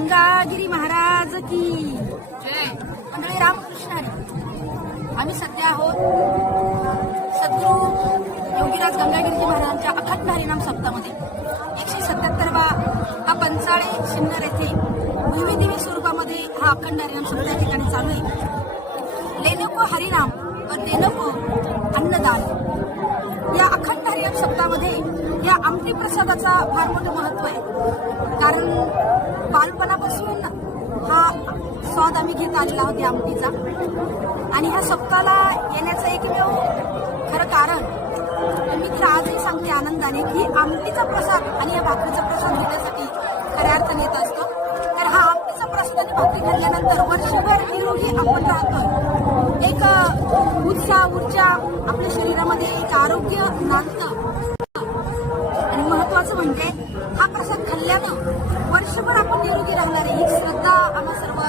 गंगागिरी महाराज की जय. मंडळी रामकृष्ण हरी. आम्ही सध्या आहोत सद्गुरू योगीराज गंगागिरीजी महाराजांच्या अखंड हरिनाम सप्ताहामध्ये 177वा हा पंचाळे सिन्नर येथे भव्यदिव्य स्वरूपामध्ये हा अखंड हरिनाम सप्ताह ठिकाणी चालू आहे. लेनको हरिनाम व देनको अन्नदान या अखंड हरिनाम सप्ताहामध्ये या आमटी प्रसादाचा फार मोठं महत्व आहे. कारण बालपणापासून हा स्वाद आम्ही घेत आलेला आहोत या आमटीचा. आणि ह्या सप्ताहाला येण्याचं एकमेव खरं कारण मी तर आजही सांगते आनंदाने की आमटीचा प्रसाद आणि या भाकरीचा प्रसाद घेण्यासाठी खऱ्या अर्थाने येत असतो. तर हा आमटीचा प्रसाद आणि भाकरी खाल्ल्यानंतर वर्षभर निरोगी आपण राहतो. एक उत्साह ऊर्जा आपल्या शरीरामध्ये एक आरोग्य नांदतं. आणि महत्वाचं म्हणजे हा प्रसाद खाल्ल्यानं वर्षभर आपण निरोगी राहणार आहे ही श्रद्धा आम्हा सर्व